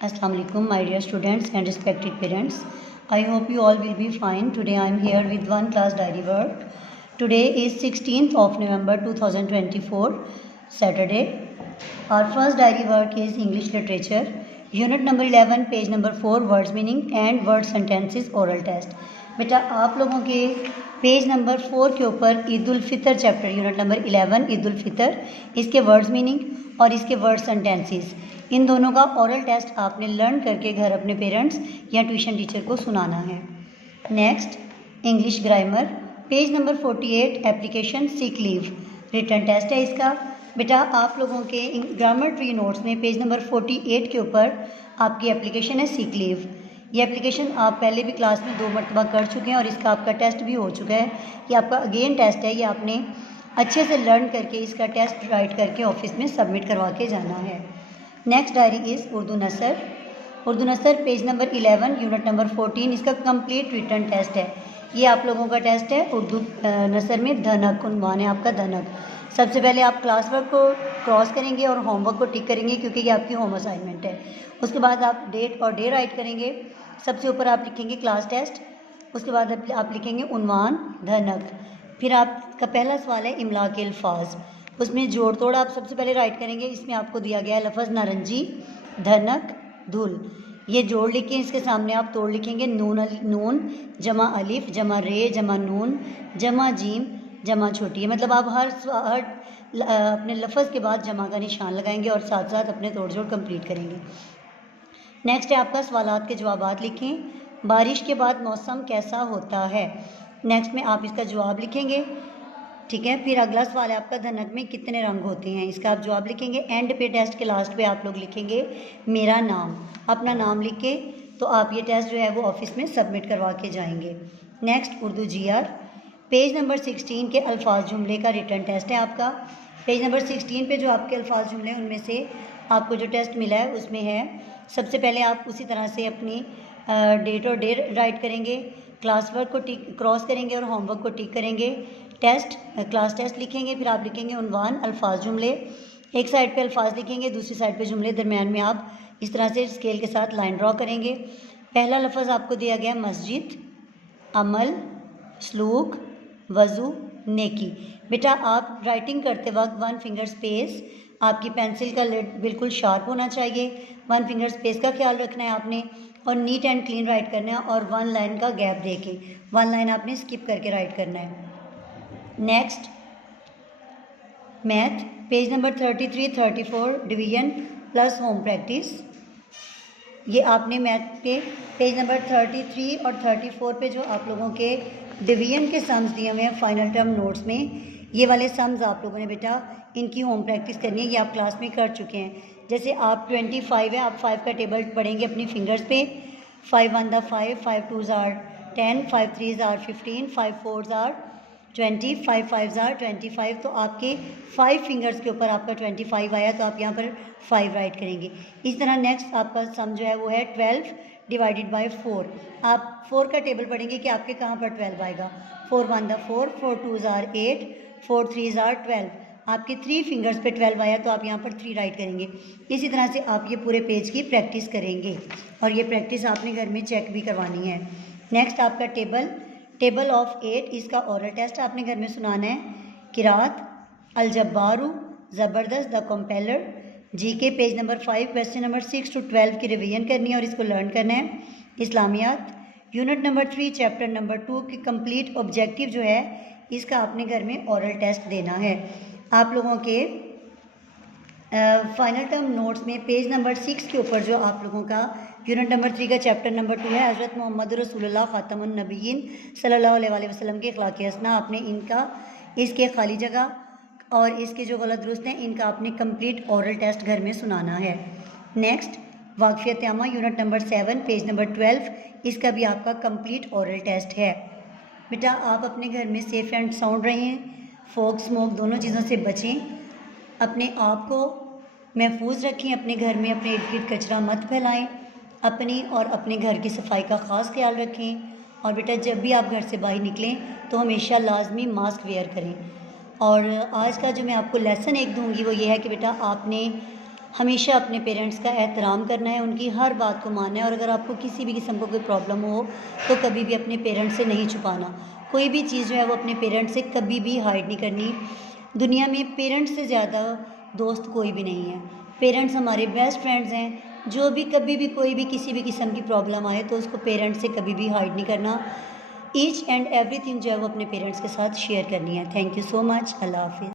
Assalamu alaikum, my dear students and respected parents. I hope you all will be fine. Today I am here with one class diary work. Today is 16th of November 2024, Saturday. Our first diary work is English Literature. Unit number 11, page number 4, words meaning and word sentences oral test. बेटा आप लोगों के page number 4 के ऊपर Eid ul Fitr chapter unit number 11 Eid ul Fitr, इसके words meaning और इसके word sentences, इन दोनों का ओरल टेस्ट आपने लर्न करके घर अपने पेरेंट्स या ट्यूशन टीचर को सुनाना है। Next English grammar, page number 48, application sick leave, return test है इसका। बेटा आप लोगों के ग्रामर ट्री नोट्स में पेज नंबर 48 के ऊपर आपकी एप्लीकेशन है सिक लीव। ये एप्लीकेशन आप पहले भी क्लास में 2 मरतबा कर चुके हैं और इसका आपका टेस्ट भी हो चुका है। ये आपका अगेन टेस्ट है, ये आपने अच्छे से लर्न करके इसका टेस्ट राइट करके ऑफिस में सबमिट करवा के जाना है। नेक्स्ट डायरी इज़ उर्दू नसर। उर्दू नसर पेज नंबर 11 यूनिट नंबर 14, इसका कंप्लीट रिटर्न टेस्ट है। ये आप लोगों का टेस्ट है उर्दू नसर में धनक, उन्वान है आपका धनक। सबसे पहले आप क्लास वर्क को क्रॉस करेंगे और होमवर्क को टिक करेंगे क्योंकि ये आपकी होम असाइनमेंट है। उसके बाद आप डेट और डे राइट करेंगे। सबसे ऊपर आप लिखेंगे क्लास टेस्ट, उसके बाद आप लिखेंगे उन्वान धनक। फिर आपका पहला सवाल है इमला के अल्फाज, उसमें जोड़ तोड़ आप सबसे पहले राइट करेंगे। इसमें आपको दिया गया है लफ्ज़ नारंजी, धनक, धुल, ये जोड़ लिखें। इसके सामने आप तोड़ लिखेंगे नून जमा अलिफ जमा रे जमा नून जमा जीम जमा छोटी है, मतलब आप हर अपने लफ्ज़ के बाद जमा का निशान लगाएंगे और साथ साथ अपने तोड़ जोड़ कंप्लीट करेंगे। नेक्स्ट है आपका सवालात के जवाबात लिखें। बारिश के बाद मौसम कैसा होता है, नेक्स्ट में आप इसका जवाब लिखेंगे, ठीक है। फिर अगला सवाल है आपका धनक में कितने रंग होते हैं, इसका आप जवाब लिखेंगे। एंड पे टेस्ट के लास्ट पे आप लोग लिखेंगे मेरा नाम, अपना नाम लिख के तो आप ये टेस्ट जो है वो ऑफिस में सबमिट करवा के जाएंगे। Next Urdu GR, page number 16 के अल्फाज जुमले का रिटर्न टेस्ट है आपका। पेज नंबर 16 पे जो आपके अल्फाज जुमले उनमें से आपको जो टेस्ट मिला है उसमें है, सबसे पहले आप उसी तरह से अपनी डेट और डे राइट करेंगे, क्लास वर्क को टिक क्रॉस करेंगे और होमवर्क को टिक करेंगे। टेस्ट क्लास टेस्ट लिखेंगे, फिर आप लिखेंगे उन्वान अल्फाज जुमले, एक साइड पे अल्फाज लिखेंगे, दूसरी साइड पे जुमले, दरमियान में आप इस तरह से स्केल के साथ लाइन ड्रॉ करेंगे। पहला लफ्ज़ आपको दिया गया मस्जिद, अमल, सलूक, वज़ू, नेकी। बेटा आप राइटिंग करते वक्त 1 फिंगर स्पेस, आपकी पेंसिल का लिड बिल्कुल शार्प होना चाहिए, 1 फिंगर स्पेस का ख्याल रखना है आपने, और नीट एंड क्लीन राइट करना है और 1 लाइन का गैप देके 1 लाइन आपने स्किप करके राइट करना है। Next math, page number 33, 34, division plus home practice. ये आपने मैथ के पेज नंबर 33 और 34 पे जो आप लोगों के डिवीजन के सम्स दिए हुए हैं फाइनल टर्म नोट्स में, ये वाले सम्स आप लोगों ने बेटा इनकी होम प्रैक्टिस करनी है। ये आप क्लास में कर चुके हैं। जैसे आप 25 है, आप 5 का टेबल पढ़ेंगे अपनी फिंगर्स पे, 5 1 the 5, 5 2 are 10, 5 3 are 15, 5 4 are 20, 5 5 are 25। तो आपके 5 फिंगर्स के ऊपर आपका 25 आया तो आप यहाँ पर 5 राइट करेंगे। इस तरह नेक्स्ट आपका सम जो है वो है 12 डिवाइडेड बाय 4। आप 4 का टेबल पढ़ेंगे कि आपके कहाँ पर 12 आएगा। 4 1 द 4, 4 2 आर 8, 4 3 आर 12। आपके 3 फिंगर्स पे 12 आया तो आप यहाँ पर 3 राइट करेंगे। इसी तरह से आप ये पूरे पेज की प्रैक्टिस करेंगे और ये प्रैक्टिस आपने घर में चेक भी करवानी है। नेक्स्ट आपका टेबल ऑफ 8, इसका ओरल टेस्ट आपने घर में सुनाना है। किरात, अलजब्बारू, ज़बरदस्त, the compeller, GK page number 5, question number 6 to 12 की रिवीजन करनी है और इसको लर्न करना है। इस्लामियात, यूनिट नंबर 3 चैप्टर नंबर 2 की कंप्लीट ऑब्जेक्टिव जो है इसका आपने घर में ओरल टेस्ट देना है। आप लोगों के फाइनल टर्म नोट्स में पेज नंबर 6 के ऊपर जो आप लोगों का यूनिट नंबर 3 का चैप्टर नंबर 2 है, हज़रत मोहम्मद रसूलुल्लाह ख़ातमुन नबिय्यीन सल्लल्लाहु अलैहि वसल्लम के अखलाक़ हसना, आपने इनका इसके खाली जगह और इसके जो गलत दुरुस्त हैं इनका आपने कंप्लीट ओरल टेस्ट घर में सुनाना है। नेक्स्ट वाक़फ़ियत आमा, यूनिट नंबर 7 पेज नंबर 12, इसका भी आपका कंप्लीट ओरल टेस्ट है। बेटा आप अपने घर में सेफ़ एंड साउंड रहें, फोक स्मोक दोनों चीज़ों से बचें, अपने आप को महफूज रखें, अपने घर में अपने इर्द गिर्द कचरा मत फैलाएं, अपनी और अपने घर की सफाई का ख़ास ख्याल रखें। और बेटा जब भी आप घर से बाहर निकलें तो हमेशा लाजमी मास्क वेयर करें। और आज का जो मैं आपको लेसन एक दूंगी वो ये है कि बेटा आपने हमेशा अपने पेरेंट्स का एहतराम करना है, उनकी हर बात को मानना है और अगर आपको किसी भी किस्म का कोई प्रॉब्लम हो तो कभी भी अपने पेरेंट्स से नहीं छुपाना। कोई भी चीज़ जो है वो अपने पेरेंट्स से कभी भी हाइड नहीं करनी। दुनिया में पेरेंट्स से ज़्यादा दोस्त कोई भी नहीं है। पेरेंट्स हमारे बेस्ट फ्रेंड्स हैं। जो भी कभी भी कोई भी किसी भी किस्म की प्रॉब्लम आए तो उसको पेरेंट्स से कभी भी हाइड नहीं करना। ईच एंड एवरीथिंग जो है वो अपने पेरेंट्स के साथ शेयर करनी है। Thank you so much. अल्लाह हाफिज़।